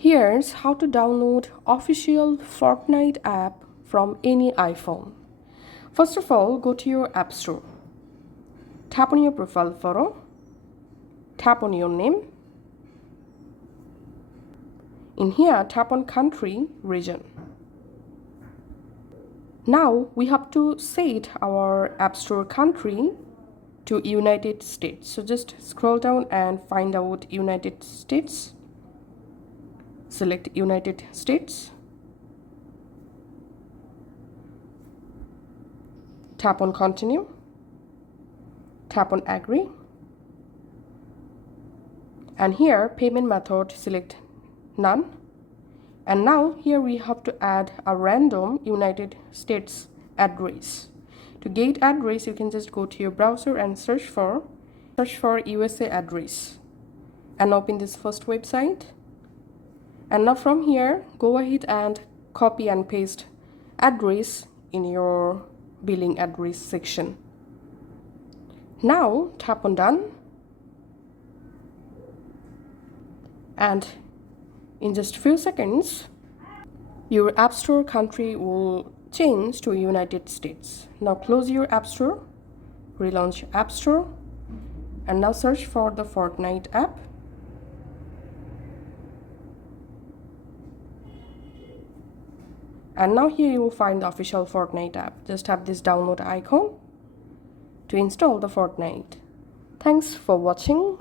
Here's how to download official Fortnite app from any iPhone. First of all, go to your App Store. Tap on your profile photo. Tap on your name. In here, tap on country, region. Now we have to set our App Store country to United States. So just scroll down and find out United States. Select United States. Tap on continue. Tap on agree. And here payment method, select none. And now here we have to add a random United States address. To get address, you can just go to your browser and search for USA address and open this first website. And now from here, go ahead and copy and paste address in your billing address section. Now tap on done. And in just few seconds, your App Store country will change to United States. Now close your App Store, relaunch your App Store, and now search for the Fortnite app. And now here you will find the official Fortnite app. Just tap this download icon to install the Fortnite. Thanks for watching.